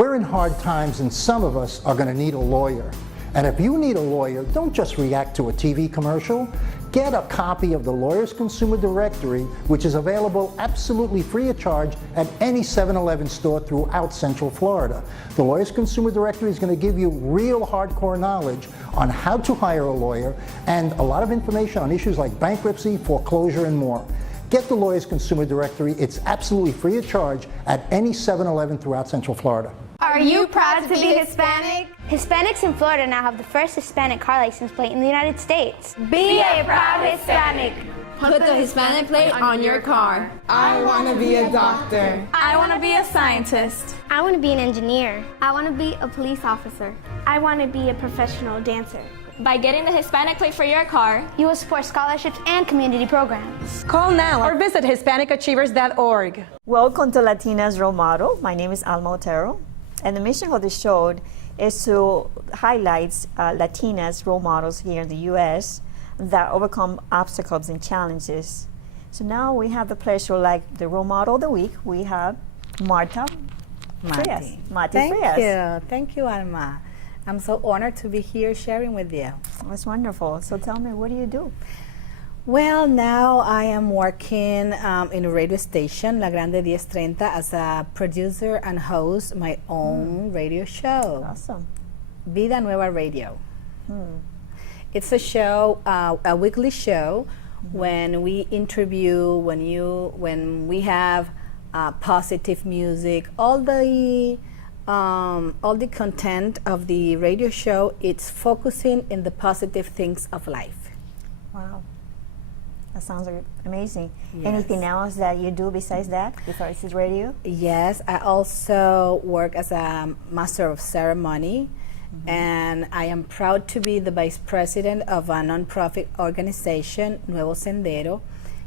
We're in hard times and some of us are going to need a lawyer. And if you need a lawyer, don't just react to a TV commercial. Get a copy of the Lawyers Consumer Directory, which is available absolutely free of charge at any 7-Eleven store throughout Central Florida. The Lawyers Consumer Directory is going to give you real hardcore knowledge on how to hire a lawyer and a lot of information on issues like bankruptcy, foreclosure, and more. Get the Lawyers Consumer Directory. It's absolutely free of charge at any 7-Eleven throughout Central Florida. Are you proud to be Hispanic? Hispanics in Florida now have the first Hispanic car license plate in the United States. Be a proud Hispanic. Put the Hispanic plate on your car. I want to be a doctor. I want to be a scientist. I want to be an engineer. I want to be a police officer. I want to be a professional dancer. By getting the Hispanic plate for your car, you will support scholarships and community programs. Call now or visit HispanicAchievers.org. Welcome to Latina's Role Model. My name is Alma Otero, and the mission of the show is to highlight Latinas role models here in the U.S. that overcome obstacles and challenges. So now we have the pleasure, like the role model of the week, we have Marta Frias. Thank you, Alma. I'm so honored to be here sharing with you. That's wonderful. So tell me, what do you do? Well, now I am working in a radio station, La Grande 1030, as a producer and host my own radio show. Awesome. Vida Nueva Radio. It's a show, a weekly show, when we interview, when we have positive music, all the content of the radio show, it's focusing in the positive things of life. Wow. That sounds amazing. Yes. Anything else that you do besides that, besides this radio? Yes, I also work as a master of ceremony, and I am proud to be the vice president of a nonprofit organization, Nuevo Sendero.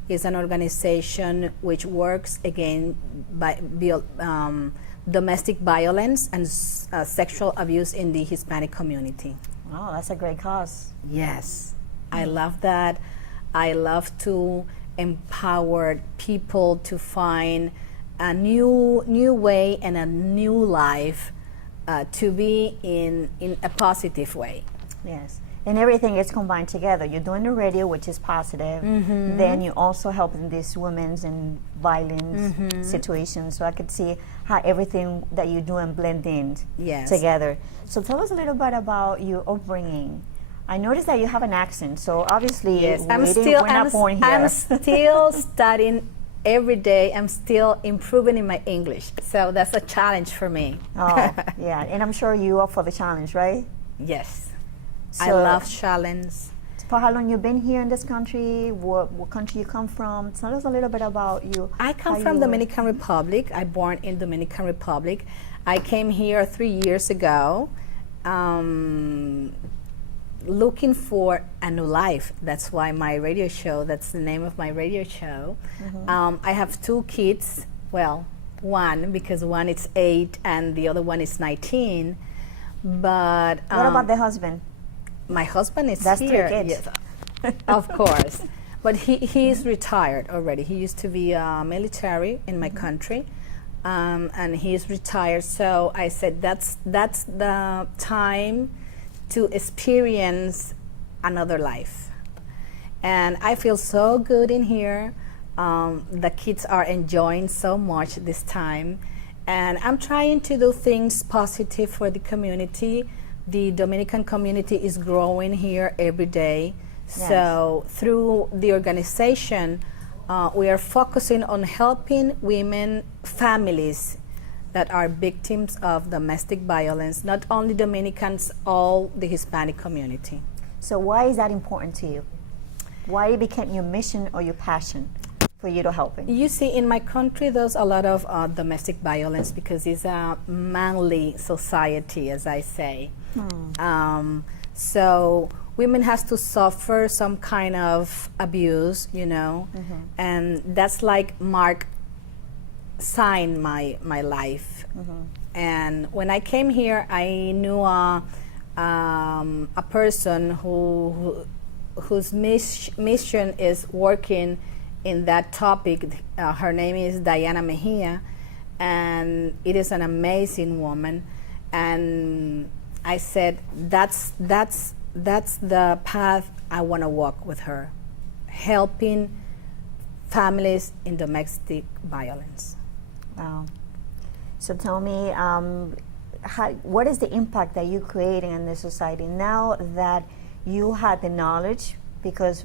It's an organization which works against domestic violence and sexual abuse in the Hispanic community. Wow, that's a great cause. Yes, I love that. I love to empower people to find a new way and a new life to be in a positive way. Yes, and everything is combined together. You're doing the radio, which is positive. Then you also helping these women in violence situations. So I could see how everything that you do and blend in together. So tell us a little bit about your upbringing. I noticed that you have an accent, so obviously yes, I'm still studying every day. I'm still improving in my English, so that's a challenge for me. Oh, yeah, and I'm sure you are up for the challenge, right? Yes, so, I love challenge. For how long you've been here in this country? What country you come from? Tell us a little bit about you. I come from Dominican Republic. I born in Dominican Republic. I came here 3 years ago. Looking for a new life. That's why my radio show, that's the name of my radio show. I have 2 kids. Well, one, because one is 8 and the other one is 19. But what about the husband? My husband is that's here. 3 kids. Yes, of course. But he is retired already. He used to be military in my country, and he is retired. So I said that's the time to experience another life. And I feel so good in here. The kids are enjoying so much this time. And I'm trying to do things positive for the community. The Dominican community is growing here every day. Yes. So through the organization, we are focusing on helping women, families that are victims of domestic violence, not only Dominicans, all the Hispanic community. So why is that important to you? Why it became your mission or your passion for you to help it? You see, in my country, there's a lot of domestic violence because it's a manly society, as I say. So women has to suffer some kind of abuse, you know, and that's like sign my life. And when I came here, I knew a person whose mission is working in that topic. Her name is Diana Mejia, and it is an amazing woman. And I said, that's the path I want to walk with her, helping families in domestic violence. Wow. So tell me, what is the impact that you're creating in the society now that you had the knowledge? Because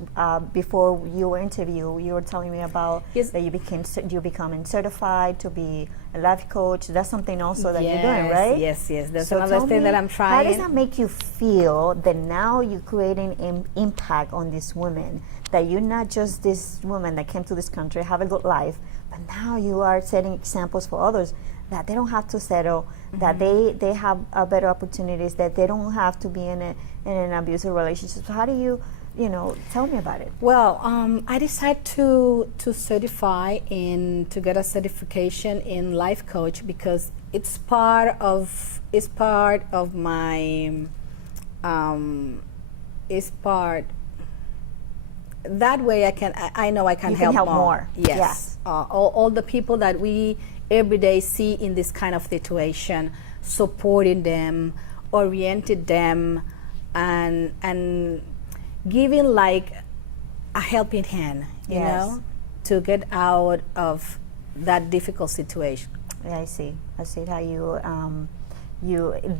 before you were interviewed, you were telling me about that you're becoming certified to be a life coach. That's something also that you're doing, right? Yes. That's So another tell thing me, that I'm trying. How does that make you feel that now you're creating an impact on these women? That you're not just this woman that came to this country, have a good life, but now you are setting examples for others that they don't have to settle, that they have better opportunities, that they don't have to be in an abusive relationship. So how do you tell me about it? Well, I decided to certify to get a certification in life coach because it's part of my that way I know I can help more. Yes. All the people that we every day see in this kind of situation, supporting them, oriented them, and giving like a helping hand, you know, to get out of that difficult situation. Yeah, I see how you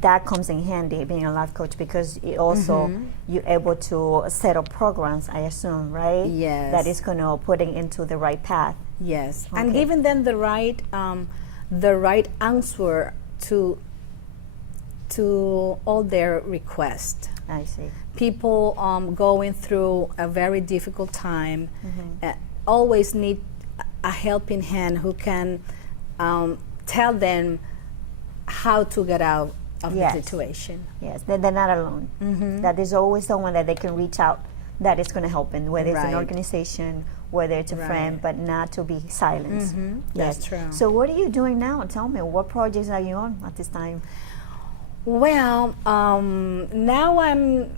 that comes in handy being a life coach because it also you're able to set up programs, I assume, right? Yes. That is going to putting into the right path. Yes, Okay. and giving them the right answer to all their requests. I see. People going through a very difficult time always need a helping hand who can tell them how to get out of the situation. Yes, they're not alone. That there's always someone that they can reach out that is going to help them, whether it's an organization, whether it's a friend, but not to be silenced. That's true. So what are you doing now? Tell me, what projects are you on at this time? Well, now I'm,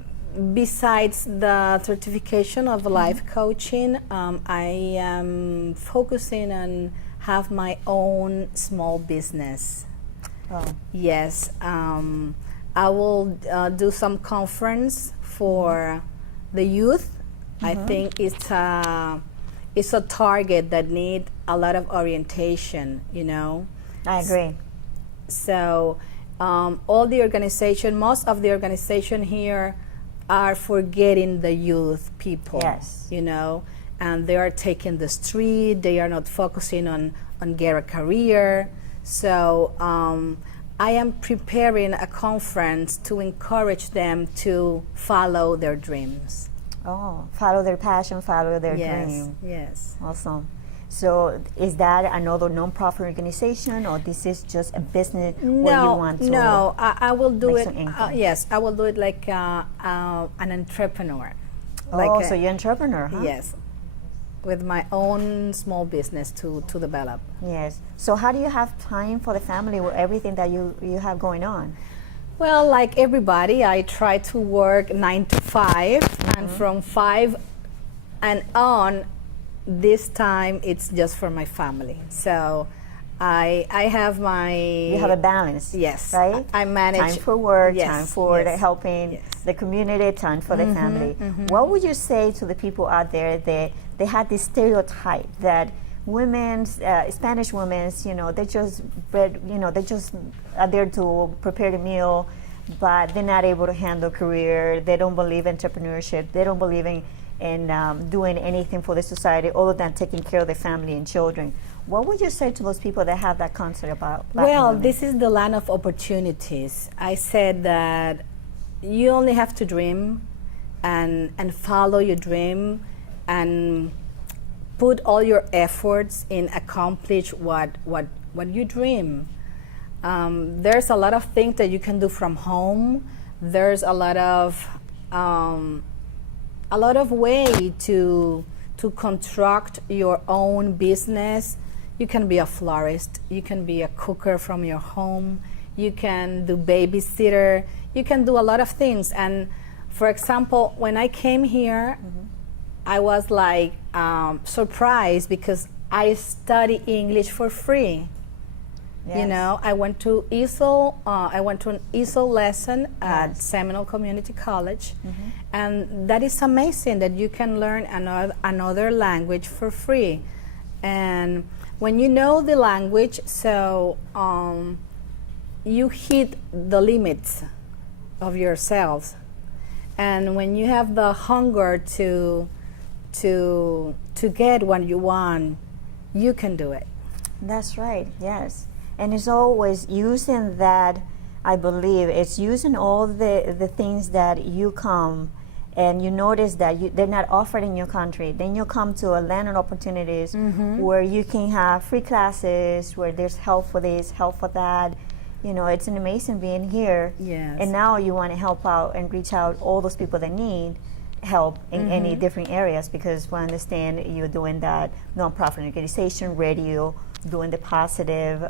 besides the certification of life coaching, I am focusing on have my own small business. Oh. Yes, I will do some conference for the youth. I think it's a target that need a lot of orientation, you know. I agree. So all the organization, most of the organization here are forgetting the youth people. Yes. You know, and they are taking the street. They are not focusing on get a career. So I am preparing a conference to encourage them to follow their dreams. Oh, follow their passion, follow their dream. Yes. Awesome. So is that another non-profit organization, or this is just a business where you want to? No, I will do make it. some income? Yes, I will do it like an entrepreneur. Oh, so you're an entrepreneur, huh? Yes, with my own small business to develop. Yes. So how do you have time for the family with everything that you have going on? Well, like everybody, I try to work 9 to 5, and from 5 and on, this time it's just for my family. So I have my... You have a balance. Yes. Right? I manage... Time for work, yes, time for yes, helping yes. the community, time for the family. What would you say to the people out there that they had this stereotype that Spanish women, they just they just are there to prepare the meal, but they're not able to handle career. They don't believe in entrepreneurship. They don't believe in doing anything for the society other than taking care of their family and children. What would you say to those people that have that concept about Latin women? This is the land of opportunities. I said that you only have to dream and follow your dream and put all your efforts in accomplish what you dream. There's a lot of things that you can do from home. There's a lot of way to construct your own business. You can be a florist. You can be a cooker from your home. You can do babysitter. You can do a lot of things. And for example, when I came here, I was like surprised because I study English for free. You Yes. know, I went to an ESOL lesson at Seminole Community College, and that is amazing that you can learn another language for free. And when you know the language, so you hit the limits of yourselves, and when you have the hunger to get what you want, you can do it. That's right, yes. And it's always using that, I believe, it's using all the things that you come and you notice that they're not offered in your country. Then you come to a land of opportunities where you can have free classes, where there's help for this, help for that. You know, it's an amazing being here. Yes. And now you want to help out and reach out all those people that need help in any different areas, because we understand you're doing that nonprofit organization, radio, doing the positive,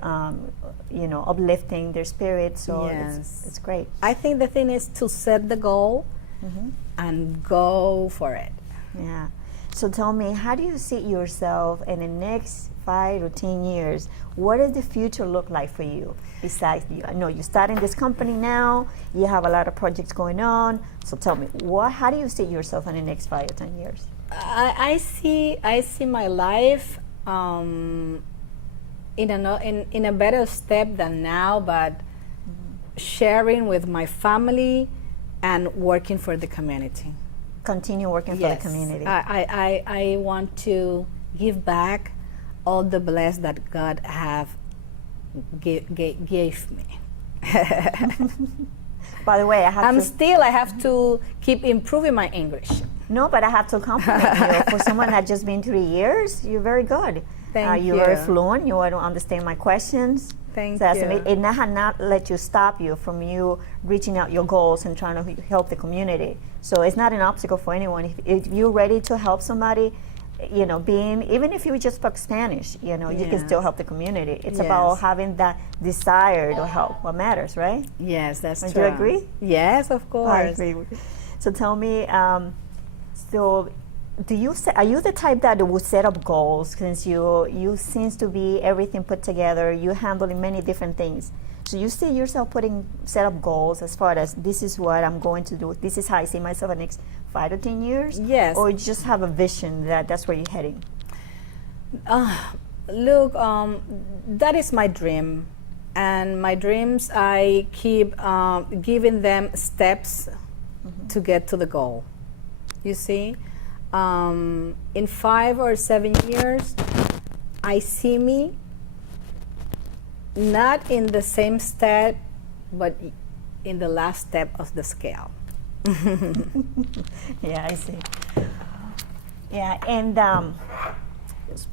you know, uplifting their spirits. So it's great. I think the thing is to set the goal and go for it. Yeah. So tell me, how do you see yourself in the next 5 or 10 years? What does the future look like for you? Besides, I know you're starting this company now, you have a lot of projects going on. So tell me, how do you see yourself in the next 5 or 10 years? I see my life in a better step than now, but sharing with my family and working for the community. Continue working for the community. I want to give back all the blessings that God have gave me. By the way, I have to keep improving my English. No, but I have to compliment you. For someone that just been 3 years, you're very good. Thank you're you. very fluent. You don't understand my questions. Thank So you. it not let you stop you from you reaching out your goals and trying to help the community. So it's not an obstacle for anyone. If you're ready to help somebody, you know, even if you just spoke Spanish, you know, you can still help the community. It's about having that desire to help. What matters, right? Yes, that's Would true. you agree? Yes, of course. I agree. So tell me, so are you the type that would set up goals, since you seems to be everything put together, you handling many different things. So you see yourself set up goals as far as this is what I'm going to do, this is how I see myself in the next 5 to 10 years? Yes. Or you just have a vision that's where you're heading? Look, that is my dream. And my dreams, I keep giving them steps to get to the goal. You see? In 5 or 7 years, I see me not in the same step, but in the last step of the scale. Yeah, I see. Yeah, and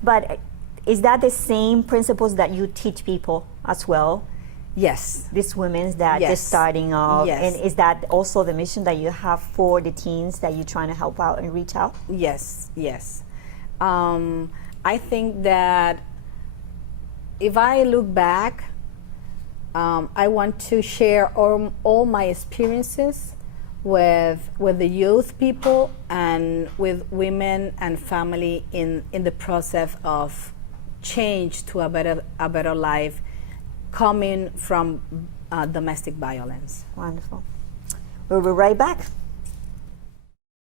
but is that the same principles that you teach people as well? Yes. These women that just starting off, Yes. and is that also the mission that you have for the teens that you're trying to help out and reach out? Yes, yes. I think that if I look back, I want to share all my experiences with the youth people and with women and family in the process of change to a better life coming from domestic violence. Wonderful. We'll be right back.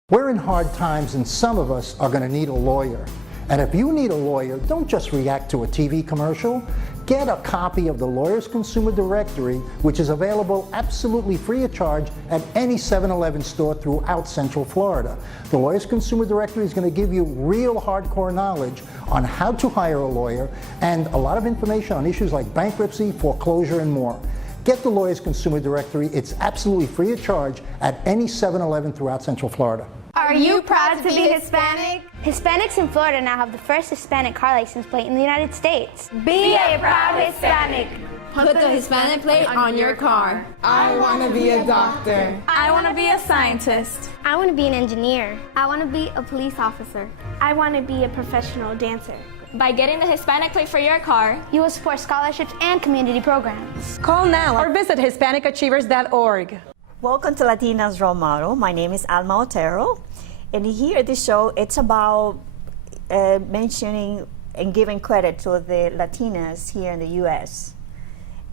We're in hard times, and some of us are going to need a lawyer. And if you need a lawyer, don't just react to a TV commercial. Get a copy of the Lawyers Consumer Directory, which is available absolutely free of charge at any 7-Eleven store throughout Central Florida. The Lawyers Consumer Directory is going to give you real hardcore knowledge on how to hire a lawyer and a lot of information on issues like bankruptcy, foreclosure, and more. Get the Lawyers Consumer Directory. It's absolutely free of charge at any 7-Eleven throughout Central Florida. Are you proud to be Hispanic? Hispanics in Florida now have the first Hispanic car license plate in the United States. Be a proud Hispanic. Put the Hispanic plate on your car. I want to be a doctor. I want to be a scientist. I want to be an engineer. I want to be a police officer. I want to be a professional dancer. By getting the Hispanic plate for your car, You will support scholarships and community programs. Call now or visit HispanicAchievers.org. Welcome to Latina's Role Model. My name is Alma Otero, and here at this show, it's about mentioning and giving credit to the Latinas here in the U.S.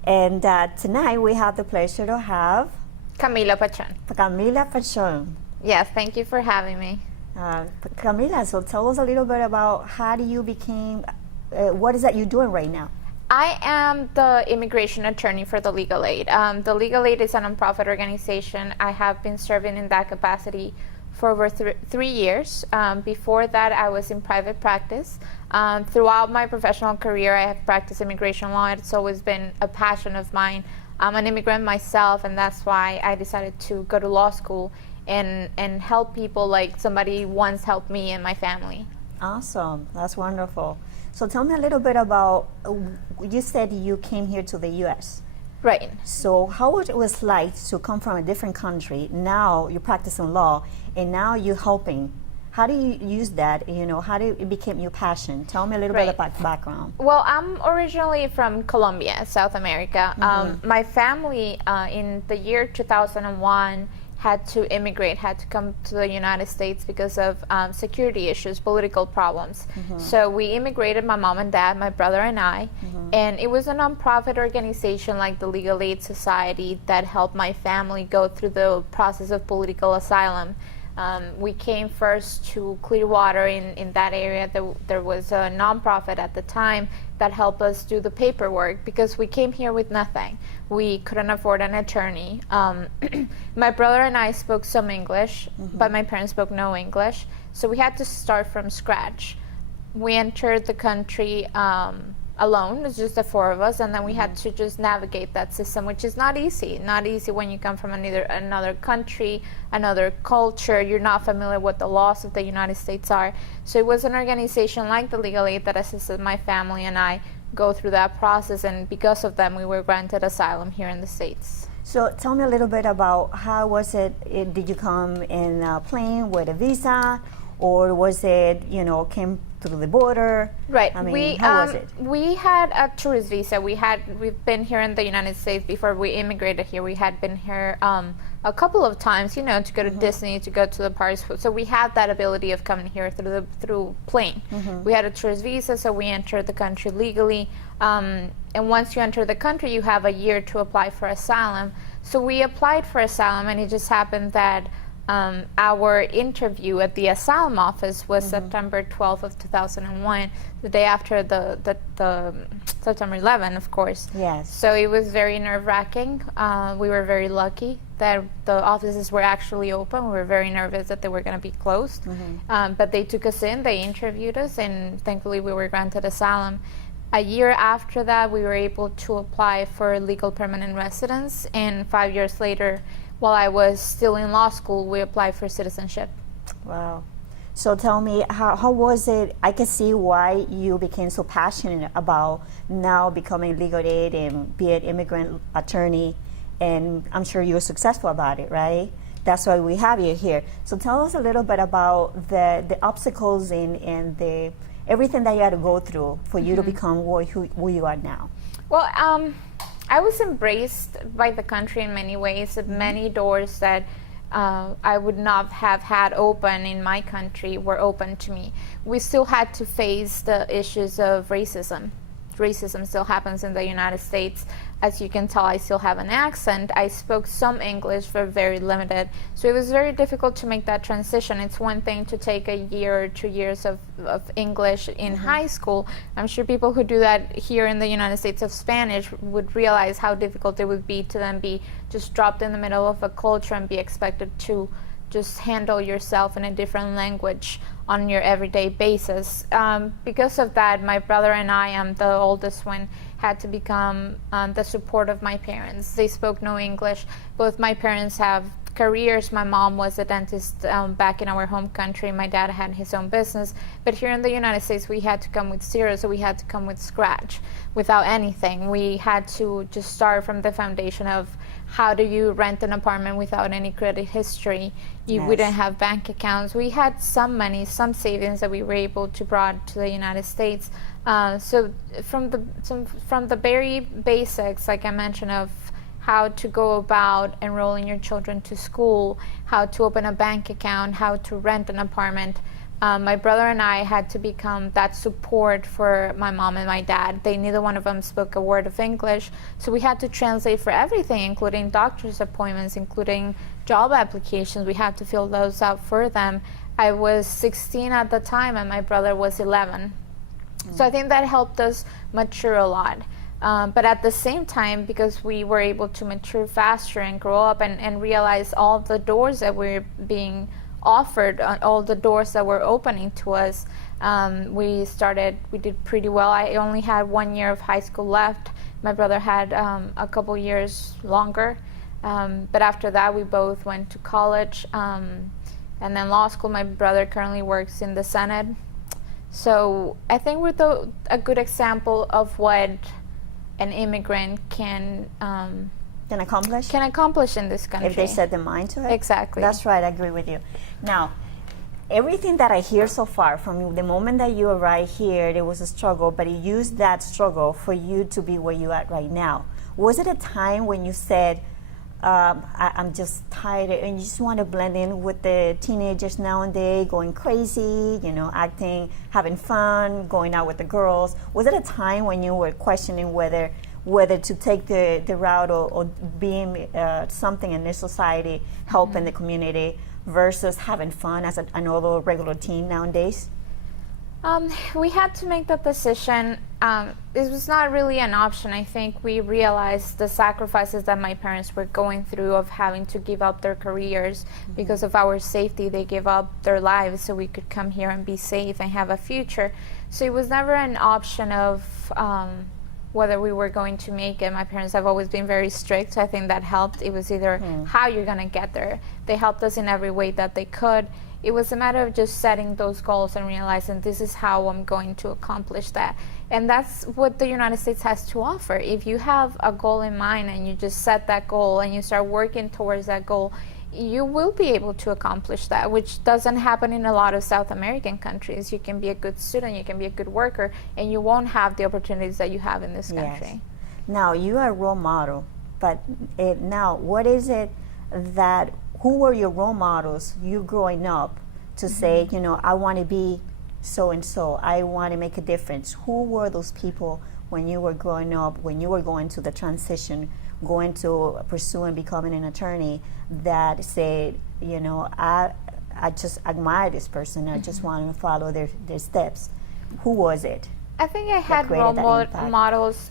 And tonight we have the pleasure to have Camila Pachon. Camila Pachon. Yes, thank you for having me. Camila, so tell us a little bit about how do you became, what is that you're doing right now? I am the immigration attorney for the Legal Aid. The Legal Aid is a nonprofit organization. I have been serving in that capacity for over 3 years. Before that, I was in private practice. Throughout my professional career, I have practiced immigration law. It's always been a passion of mine. I'm an immigrant myself, and that's why I decided to go to law school and help people like somebody once helped me and my family. Awesome. That's wonderful. So tell me a little bit about, you said you came here to the U.S. Right. So how it was like to come from a different country, now you're practicing law, and now you're helping. How do you use that, how did it become your passion? Tell me a little bit about the background. Well, I'm originally from Colombia, South America. My family in the year 2001 had to immigrate, had to come to the United States because of security issues, political problems. So we immigrated, my mom and dad, my brother and I, and it was a nonprofit organization like the Legal Aid Society that helped my family go through the process of political asylum. We came first to Clearwater in that area. There was a nonprofit at the time that helped us do the paperwork because we came here with nothing. We couldn't afford an attorney. My brother and I spoke some English, but my parents spoke no English. So we had to start from scratch. We entered the country alone. It was just the four of us, and then we had to just navigate that system, which is not easy. Not easy when you come from another country, another culture. You're not familiar with the laws of the United States are. So it was an organization like the Legal Aid that assisted my family and I go through that process, and because of them, we were granted asylum here in the States. So tell me a little bit about how was it, did you come in a plane with a visa, or was it, came through the border? Right. I mean, how was it? We had a tourist visa. We've been here in the United States before we immigrated here. We had been here a couple of times, to go to Disney, to go to the parks. So we had that ability of coming here through plane. We had a tourist visa, so we entered the country legally. And once you enter the country, you have a year to apply for asylum. So we applied for asylum, and it just happened that our interview at the asylum office was September 12th of 2001, the day after the September 11, of course. Yes. So it was very nerve-wracking. We were very lucky that the offices were actually open. We were very nervous that they were going to be closed. But they took us in, they interviewed us, and thankfully we were granted asylum. A year after that, we were able to apply for legal permanent residence, and 5 years later, while I was still in law school, we applied for citizenship. Wow. So tell me, how was it? I can see why you became so passionate about now becoming legal aid and be an immigrant attorney, and I'm sure you were successful about it, right? That's why we have you here. So tell us a little bit about the obstacles and the everything that you had to go through for you to become who you are now. Well, I was embraced by the country in many ways. Many doors that I would not have had open in my country were open to me. We still had to face the issues of racism. Racism still happens in the United States. As you can tell, I still have an accent. I spoke some English, but very limited. So it was very difficult to make that transition. It's one thing to take a year or 2 years of English in high school. I'm sure people who do that here in the United States of Spanish would realize how difficult it would be to then be just dropped in the middle of a culture and be expected to just handle yourself in a different language on your everyday basis. Because of that, my brother and I, am the oldest one, had to become the support of my parents. They spoke no English. Both my parents have careers. My mom was a dentist back in our home country. My dad had his own business. But here in the United States, we had to come with zero, so we had to come with scratch, without anything. We had to just start from the foundation of how do you rent an apartment without any credit history. We didn't have bank accounts. We had some money, some savings that we were able to bring to the United States. So from the very basics, like I mentioned, of how to go about enrolling your children to school, how to open a bank account, how to rent an apartment, My brother and I had to become that support for my mom and my dad. Neither one of them spoke a word of English, so we had to translate for everything, including doctor's appointments, including job applications. We had to fill those out for them. I was 16 at the time, and my brother was 11. So I think that helped us mature a lot. But at the same time, because we were able to mature faster and grow up and realize all the doors that were being offered, all the doors that were opening to us, we did pretty well. I only had 1 year of high school left. My brother had a couple years longer. But after that, we both went to college. And then law school. My brother currently works in the Senate. So I think we're a good example of what an immigrant can accomplish in this country. If they set their mind to it. Exactly. That's right, I agree with you. Now, everything that I hear so far, from the moment that you arrived here, there was a struggle, but you used that struggle for you to be where you're at right now. Was it a time when you said, I'm just tired, and you just want to blend in with the teenagers nowadays, going crazy, acting, having fun, going out with the girls? Was it a time when you were questioning whether to take the route or being something in this society, helping the community, versus having fun as another regular teen nowadays? We had to make that decision. It was not really an option. I think we realized the sacrifices that my parents were going through of having to give up their careers because of our safety. They gave up their lives so we could come here and be safe and have a future. So it was never an option of whether we were going to make it. My parents have always been very strict, so I think that helped. It was either how you're going to get there. They helped us in every way that they could. It was a matter of just setting those goals and realizing this is how I'm going to accomplish that. And that's what the United States has to offer. If you have a goal in mind and you just set that goal and you start working towards that goal, you will be able to accomplish that, which doesn't happen in a lot of South American countries. You can be a good student, you can be a good worker, and you won't have the opportunities that you have in this country. Yes. Now, you are a role model, but now, what is it that, who were your role models, you growing up, to say, I want to be so-and-so, I want to make a difference? Who were those people when you were growing up, when you were going to the transition, going to pursuing becoming an attorney, that said, I just admire this person, I just want to follow their steps? Who was it? I think I had role models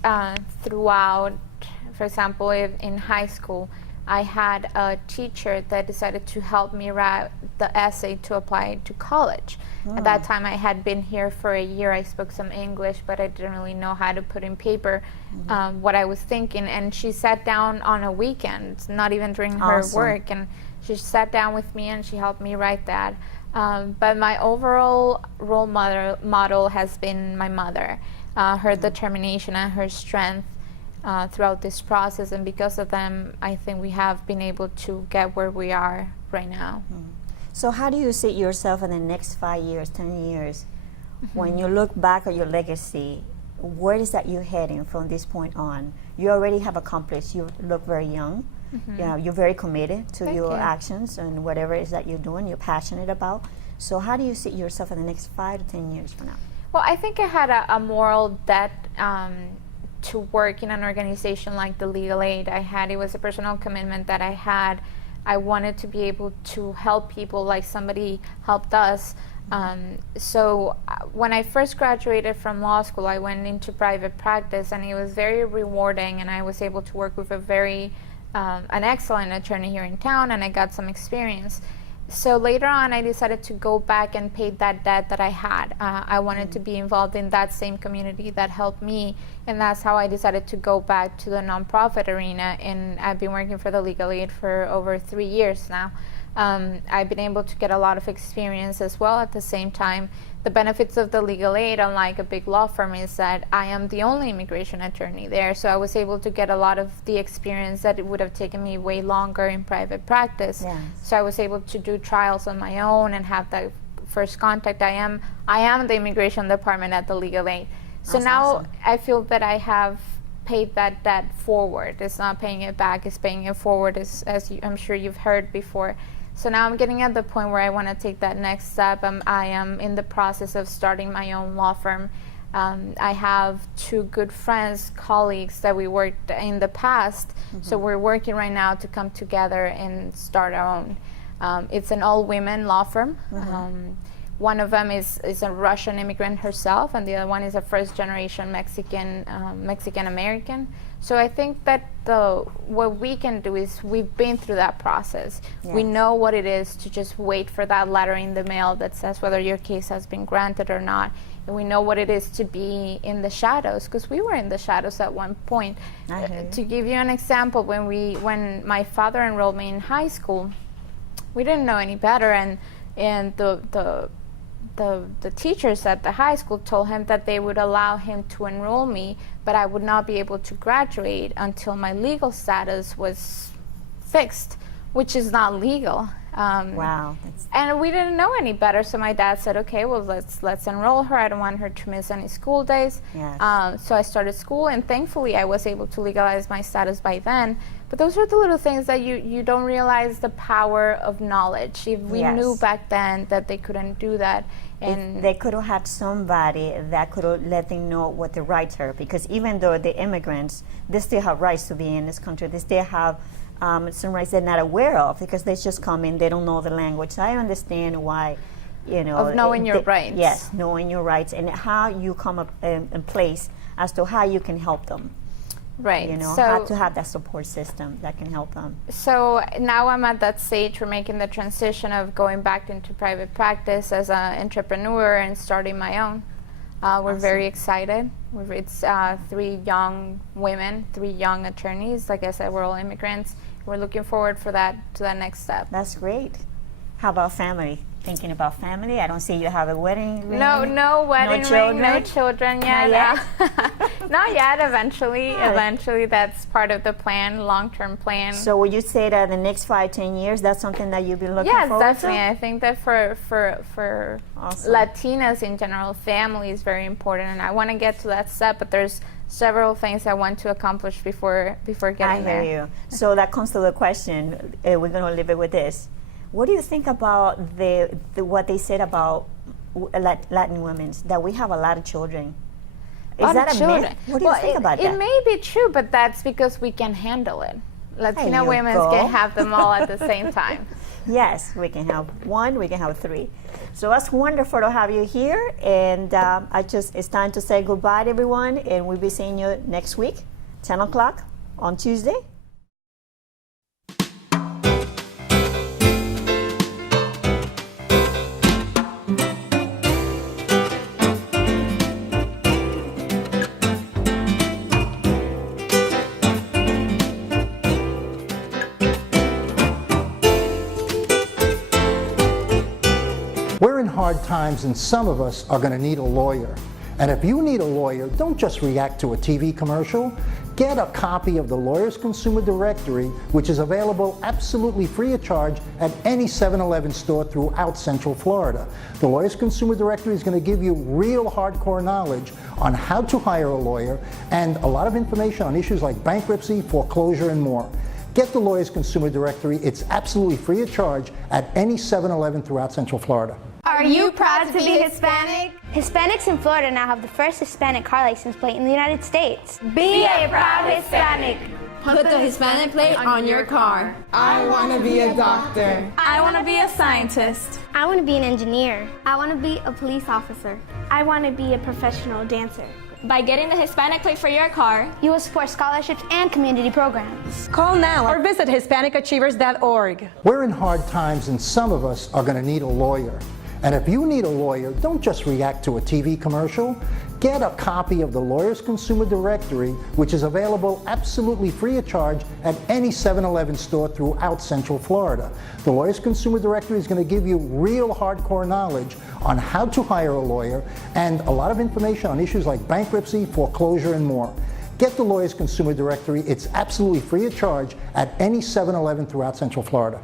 throughout. For example, in high school, I had a teacher that decided to help me write the essay to apply to college. At that time, I had been here for a year. I spoke some English, but I didn't really know how to put in paper what I was thinking. And she sat down on a weekend, not even during her work, and she sat down with me and she helped me write that. But my overall role model has been my mother, her determination and her strength throughout this process, and because of them, I think we have been able to get where we are right now. So how do you see yourself in the next 5 years, 10 years? When you look back at your legacy, where is that you're heading from this point on? You already have accomplished, you look very young, you're very committed to your actions and whatever it is that you're doing, you're passionate about. So how do you see yourself in the next 5 to 10 years from now? Well, I think I had a moral debt to work in an organization like the Legal Aid. It was a personal commitment that I had. I wanted to be able to help people like somebody helped us. So when I first graduated from law school, I went into private practice, and it was very rewarding, and I was able to work with an excellent attorney here in town, and I got some experience. So later on, I decided to go back and pay that debt that I had. I wanted to be involved in that same community that helped me, and that's how I decided to go back to the nonprofit arena, and I've been working for the Legal Aid for over 3 years now. I've been able to get a lot of experience as well. At the same time, the benefits of the Legal Aid, unlike a big law firm, is that I am the only immigration attorney there, so I was able to get a lot of the experience that it would have taken me way longer in private practice. Yes. So I was able to do trials on my own and have that first contact. I am the immigration department at the Legal Aid. So That's now awesome. I feel that I have paid that debt forward. It's not paying it back, it's paying it forward, I'm sure you've heard before. So now I'm getting at the point where I want to take that next step. I am in the process of starting my own law firm. I have 2 good friends, colleagues that we worked in the past, so we're working right now to come together and start our own. It's an all-women law firm. One of them is a Russian immigrant herself, and the other one is a first-generation Mexican-American. So I think that what we can do is we've been through that process. Yes. We know what it is to just wait for that letter in the mail that says whether your case has been granted or not. And we know what it is to be in the shadows, because we were in the shadows at one point. To give you an example, when my father enrolled me in high school, we didn't know any better, and the teachers at the high school told him that they would allow him to enroll me, but I would not be able to graduate until my legal status was fixed, which is not legal. Wow. And we didn't know any better, so my dad said, okay, well, let's enroll her. I don't want her to miss any school days. Yes. So I started school, and thankfully I was able to legalize my status by then. But those are the little things that you don't realize the power of knowledge. If we knew back then that they couldn't do that. And they could have had somebody that could have let them know what the rights are, because even though the immigrants, they still have rights to be in this country. They still have some rights they're not aware of, because they just come in, they don't know the language. So I understand why, of knowing your rights. Yes, knowing your rights and how you come up in place as to how you can help them. Right. So, how to have that support system that can help them. So now I'm at that stage. We're making the transition of going back into private practice as an entrepreneur and starting my own. We're very excited. It's 3 young women, 3 young attorneys. Like I said, we're all immigrants. We're looking forward to that next step. That's great. How about family? Thinking about family? I don't see you have a wedding ring. No wedding ring, no children yet. Not yet? Not yet, eventually. Eventually, that's part of the plan, long-term plan. So would you say that the next 5-10 years, that's something that you'll be looking forward to? Yes, definitely. I think that for Latinas in general, family is very important, and I want to get to that step, but there's several things I want to accomplish before getting there. I hear you. So that comes to the question, we're going to leave it with this. What do you think about what they said about Latin women, that we have a lot of children? Is that a myth? What do you think about that? It may be true, but that's because we can handle it. Latina women can have them all at the same time. Yes, we can have 1, we can have 3. So that's wonderful to have you here, and it's time to say goodbye to everyone, and we'll be seeing you next week, 10 o'clock on Tuesday. We're in hard times, and some of us are going to need a lawyer. And if you need a lawyer, don't just react to a TV commercial. Get a copy of the Lawyers Consumer Directory, which is available absolutely free of charge at any 7-Eleven store throughout Central Florida. The Lawyers Consumer Directory is going to give you real hardcore knowledge on how to hire a lawyer and a lot of information on issues like bankruptcy, foreclosure, and more. Get the Lawyers Consumer Directory. It's absolutely free of charge at any 7-Eleven throughout Central Florida. Are you proud to be Hispanic? Hispanics in Florida now have the first Hispanic car license plate in the United States. Be a proud Hispanic. Put the Hispanic plate on your car. I want to be a doctor. I want to be a scientist. I want to be an engineer. I want to be a police officer. I want to be a professional dancer. By getting the Hispanic plate for your car, you will support scholarships and community programs. Call now or visit HispanicAchievers.org. We're in hard times, and some of us are going to need a lawyer. And if you need a lawyer, don't just react to a TV commercial. Get a copy of the Lawyers Consumer Directory, which is available absolutely free of charge at any 7-Eleven store throughout Central Florida. The Lawyers Consumer Directory is going to give you real hardcore knowledge on how to hire a lawyer and a lot of information on issues like bankruptcy, foreclosure, and more. Get the Lawyers Consumer Directory. It's absolutely free of charge at any 7-Eleven throughout Central Florida.